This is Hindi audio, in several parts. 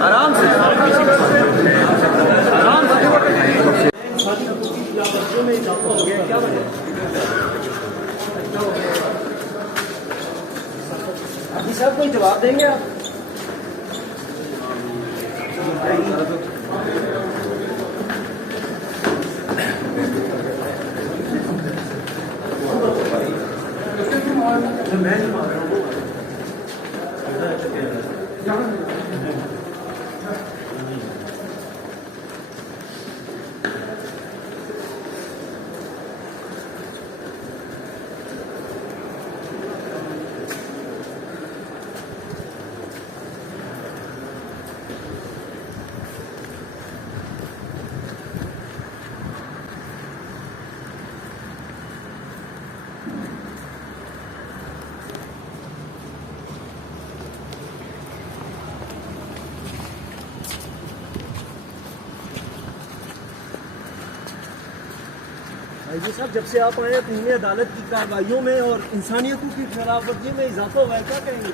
आराम से में इजाफा हो गया, क्या वजह? अभी साहब कोई जवाब देंगे आप? भाई साहब, जब से आप आए हैं तो अदालत की कार्रवाइयों में और इंसानियतों की खिलाफ वर्जी में इजाफा हुआ है, क्या कहेंगे?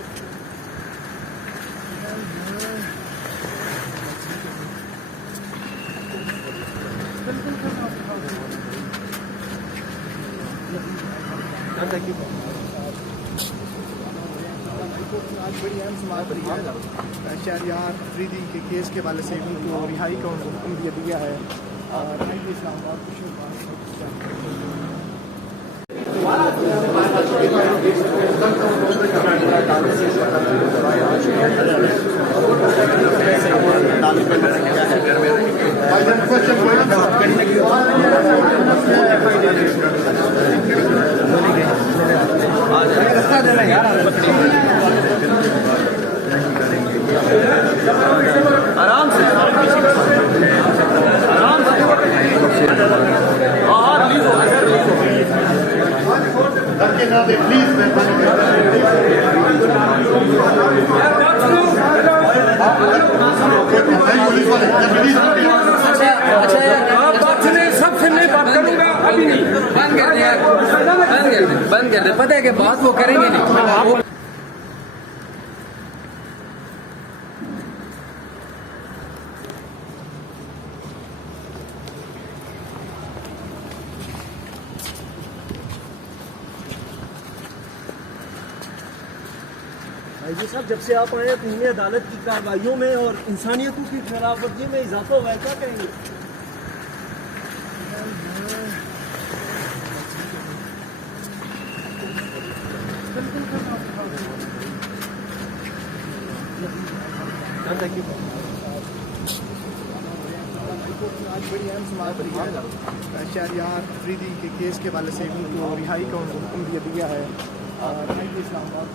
आज बड़ी अहम समाअत रही है। शहरियार अफरीदी के केस के हवाले से उनको रिहाई का हुक्म दिया है और इस्लामाबाद आराम से बंद कर दे। पता है कि बात वो करेंगे नहीं। भाई साहब, जब से आप आए हैं तो अदालत की कार्रवाइयों में और इंसानियतों की खिलाफ वर्जी में इजाफा हुआ है, क्या कहेंगे? आज बड़ी अहम समाअत रही है। शहरियार अफरीदी के केस के हवाले से उनको रिहाई का हुक्म दिया है और इस्लामाबाद